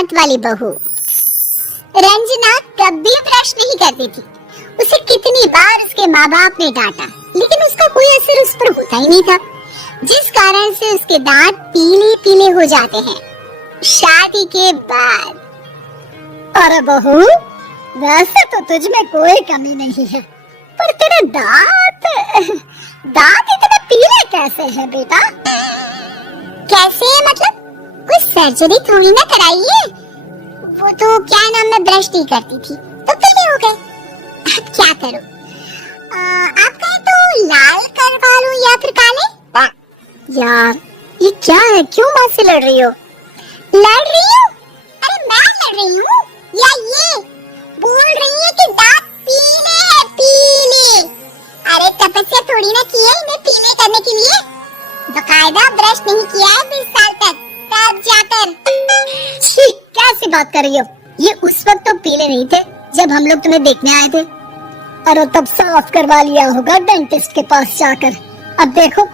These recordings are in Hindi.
दांत वाली बहू। रंजना कभी ब्रश नहीं करती थी। उसे कितनी बार उसके माँ बाप ने डांटा, लेकिन उसका कोई असर उस पर होता ही नहीं था, जिस कारण से उसके दांत पीले पीले हो जाते हैं। शादी के बाद। अरे बहू, वैसे तो तुझ में कोई कमी नहीं है, पर तेरे दांत इतने पीले कैसे हैं बेटा? कैसे मतलब? कोई सर्जरी थोड़ी ना कराई है। वो तो क्या नाम, मैं ब्रश नहीं करती थी तो पीले हो गए। अब क्या करूं? आप कहें तो लाल करवा लूं या फिर काले? यार ये क्या है, क्यों माँ से लड़ रही हो? लड़ रही हूँ? अरे मैं लड़ रही हूँ या ये बोल रही है कि दांत पीले हैं, पीले। अरे तपस्या थोड़ी ना की है इन्हें पीले करने के लिए। बकायदा ब्रश नहीं किया है 20 साल तक, तब जाकर। कैसी बात कर रही हो? ये उस वक्त तो पीले नहीं थे जब हम लोग तुम्हें देखने आए थे। अरे तब साफ करवा लिया होगा डेंटिस्ट के पास जाकर। अब देखो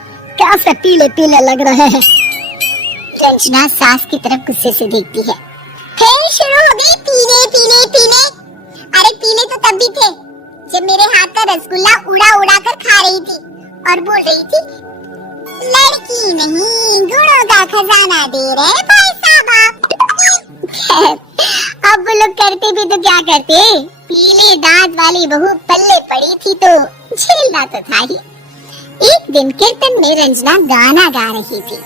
कैसे पीले पीले लग रहे हैं। रंजना सास की तरफ गुस्से से देखती है। फिर शुरू हो गई पीले पीले पीले। अरे पीले तो तब भी थे जब मेरे हाथ का रसगुल्ला उड़ा उड़ा कर खा रही थी और बोल रही थी, लड़की नहीं गुणों का खजाना दे रहे भाई साहब। अब वो लोग करते भी तो क्या करते, पीले दांत वाली बहू पल्ले पड़ी थी तो झेलना तो था ही। एक दिन कीर्तन में रंजना गाना गा रही थी।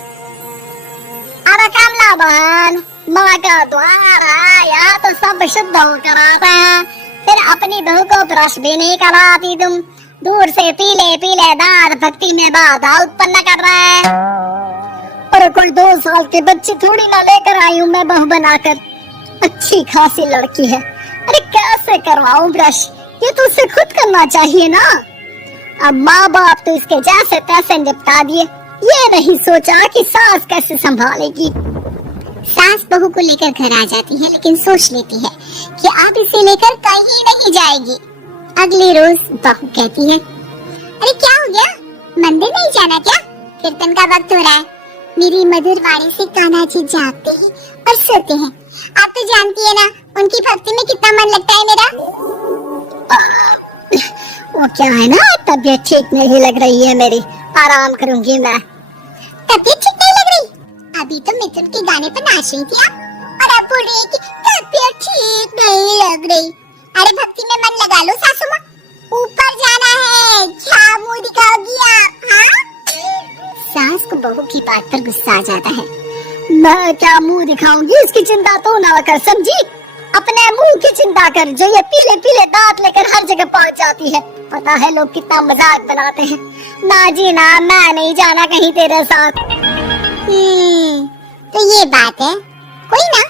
अरे कमला बहन, माँ का द्वार आया तो सब शुद्ध कराते हैं, फिर अपनी बहू को ब्रश भी नहीं कराती तुम। दूर से पीले पीले दांत भक्ति में बाधा उत्पन्न कर रहे हैं। अरे कोई 2 साल के बच्चे थोड़ी ना लेकर आई हूँ मैं बहू बनाकर। अच्छी खासी लड़की है, अरे कैसे करवाऊं ब्रश? ये तो उसे खुद करना चाहिए ना। अब माँ बाप तो इसके जैसे तैसे निपटा दिए, ये नहीं सोचा कि सास कैसे संभालेगी। सास बहू को लेकर घर आ जाती है, लेकिन सोच लेती है कि अब इसे लेकर कहीं नहीं जाएगी। अगले रोज बहू कहती है, अरे क्या हो गया, मंदिर नहीं जाना क्या? कीर्तन का वक्त हो रहा है। मेरी मधुर वाणी से कान्हा जी जागते हैं और सोते हैं। आप तो जानती है ना उनकी भक्ति में कितना मन लगता है मेरा। वो क्या है ना, तबीयत ठीक नहीं लग रही है मेरी, आराम करूंगी मैं। तबीयत ठीक नहीं लग रही? अभी तो मिथुन के गाने पर नाच रही थी आप, और आप बोल रही है कि तबीयत ठीक नहीं लग रही। अरे भक्ति में मन लगा लो सासू माँ, ऊपर जाना है, क्या मुंह दिखाओगी आप? हाँ? सास को बहू की बात पर गुस्सा आ जाता है। मैं क्या मुंह दिखाऊंगी, इसकी चिंता तो ना कर, समझी? अपने मुंह की चिंता कर, जो ये पीले पीले दांत लेकर हर जगह पहुंच जाती है। पता है लोग कितना मजाक बनाते हैं। ना जी ना, मैं नहीं जाना कहीं तेरे साथ। तो ये बात है, कोई ना,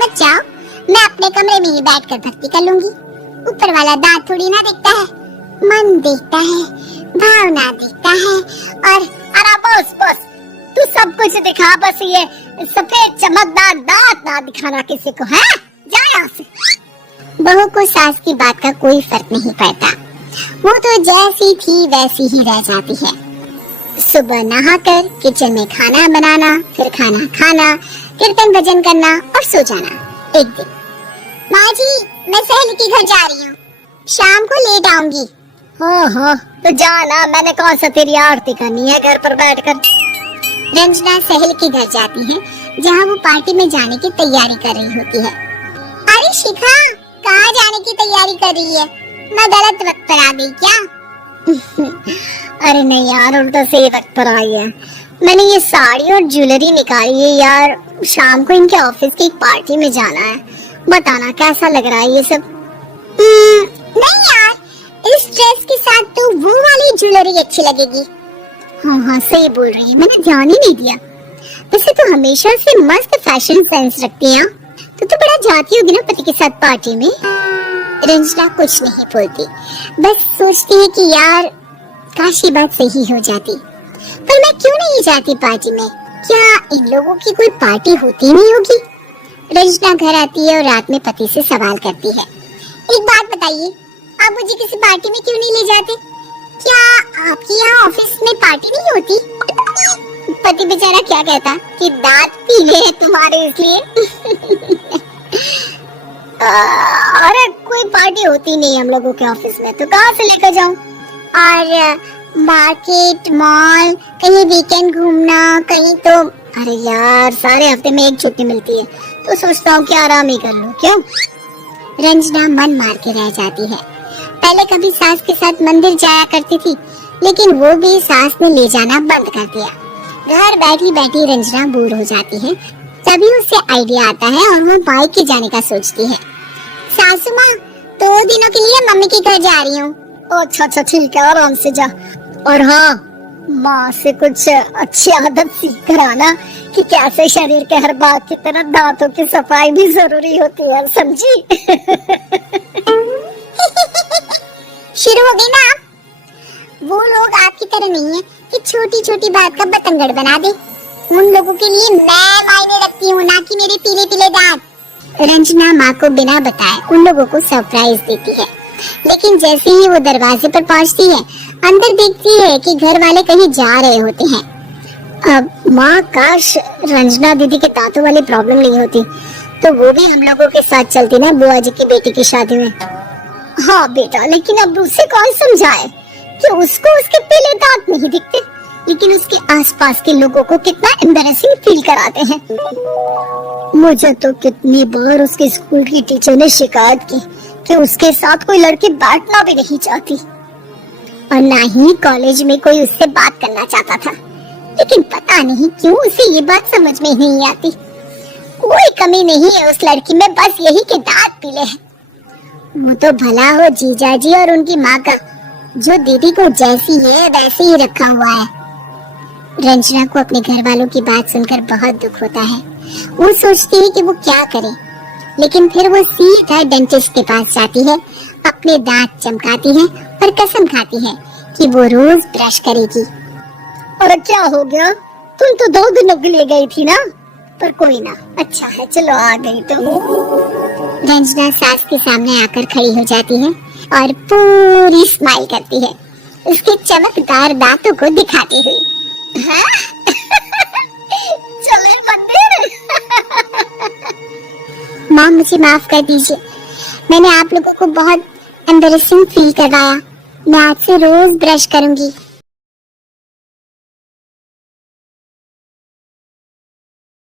मत जाओ, मैं अपने कमरे में ही बैठकर भक्ति कर लूंगी। ऊपर वाला दांत थोड़ी ना देखता है, मन देखता है, भावना देखता है। और अरे बस तू सब कुछ दिखा, बस ये सफेद चमकदार दांत ना दिखाना किसी को, है? जा यहाँ से। बहू को सास की बात का कोई फर्क नहीं पड़ता, वो तो जैसी थी वैसी ही रह जाती है। सुबह नहाकर किचन में खाना बनाना, फिर खाना खाना, कीर्तन भजन करना और सो जाना। एक दिन, माँ जी मैं सहेली के घर जा रही हूँ, शाम को लेट आऊंगी। हाँ तो जाना, मैंने कौन सा तेरी आरती करनी है घर पर बैठकर। रंजना सहेली के घर जाती है, जहाँ वो पार्टी में जाने की तैयारी कर रही होती है। अरे शिखा, कहाँ जाने की तैयारी कर रही है? मैं गलत वक्त पर आ गई क्या? अरे नहीं यार, उल्टा से वक्त पर आई है। मैंने ये साड़ी और ज्वेलरी निकाली है यार, शाम को इनके ऑफिस की एक पार्टी में जाना है। बताना कैसा लग रहा है ये सब? नहीं यार, इस ड्रेस के साथ तो वो वाली ज्वेलरी अच्छी लगेगी। हाँ सही बोल रही है, मैंने ध्यान ही नहीं दिया। वैसे तो हमेशा से मस्त फैशन सेंस रखती है। तो बड़ा जाती होगी ना पति के साथ पार्टी में। रंजना कुछ नहीं बोलती, बस सोचती है कि यार काश ये बात सही हो जाती, पर मैं क्यों नहीं जाती पार्टी में? क्या इन लोगों की कोई पार्टी होती नहीं होगी? रंजना घर आती है और रात में पति से सवाल करती है, एक बात बताइए, आप मुझे किसी पार्टी में क्यों नहीं ले जाते? क्या आपके यहाँ ऑफिस में पार्टी नहीं होती? पति बेचारा क्या कहता कि दांत पीले हैं तुम्हारे इसलिए। अरे कोई पार्टी होती नहीं हम लोगों के ऑफिस में, तो कहाँ से लेकर जाऊं? और मार्केट, मॉल, कहीं वीकेंड घूमना, कहीं तो। अरे यार, सारे हफ्ते में एक छुट्टी मिलती है, तो सोचता हूँ कि आराम ही कर लूं। क्यों? रंजना मन मार के रह जाती है। पहले कभी सास के साथ मंदिर जाया करती थी, लेकिन वो भी सास ने ले जाना बंद कर दिया। घर बैठी बैठी रंजना बोर हो जाती है। तभी उसे आइडिया आता है और वो बाइक के जाने का सोचती है। सासू माँ, 2 दिनों के लिए मम्मी के घर जा रही हूँ। अच्छा अच्छा ठीक है, आराम से जा। और हाँ, माँ से कुछ अच्छी आदत सीख कर आना कि कैसे शरीर के हर भाग की तरह दांतों की सफाई भी जरूरी होती है, समझी? शुरू हो गई ना आप? वो लोग आपकी तरह नहीं है कि छोटी छोटी बात का बतंगड़ बना दे। उन लोगों के लिए मैं मायने रखती हूँ, ना कि मेरे पीले पीले दांत। रंजना माँ को बिना बताए उन लोगों को सरप्राइज देती है, लेकिन जैसे ही वो दरवाजे पर पहुँचती है, अंदर देखती है कि घर वाले कहीं जा रहे होते हैं। अब माँ, काश रंजना दीदी के दांतों वाली प्रॉब्लम नहीं होती, तो वो भी हम लोगों के साथ चलती ना बुआ जी की बेटी की शादी में। हाँ बेटा, लेकिन अब उसे कौन समझाए कि उसको उसके पीले दांत नहीं दिखते, लेकिन उसके आसपास के लोगों को कितना एम्बैरेसिंग फील कराते हैं। मुझे तो कितनी बार उसके स्कूल की टीचर ने शिकायत की कि उसके साथ कोई लड़की बैठना भी नहीं चाहती, और ना ही कॉलेज में कोई उससे बात करना चाहता था। लेकिन पता नहीं क्यों उसे ये बात समझ में नहीं आती। कोई कमी नहीं है उस लड़की में, बस यही कि दांत पीले हैं। वो तो भला हो जीजाजी और उनकी माँ का, जो दीदी को जैसी है वैसे ही रखा हुआ है। रंजना को अपने घर वालों की बात सुनकर बहुत दुख होता है। वो सोचती है कि वो क्या करे, लेकिन फिर वो सीधा डेंटिस्ट के पास जाती है, अपने दांत चमकाती है और कसम खाती है कि वो रोज ब्रश करेगी। और क्या हो गया? तुम तो 2 दिनों के लिए गई थी ना, पर कोई ना, अच्छा है, चलो आ गई तो। रंजना सास के सामने आकर खड़ी हो जाती है और पूरी स्माइल करती है, उसके चमकदार दांतों को दिखाती हुई। चले मंदिर। माँ, मुझे माफ कर दीजिए, मैंने आप लोगों को बहुत एम्बैरेसिंग फील करवाया। मैं आज से रोज ब्रश करूंगी।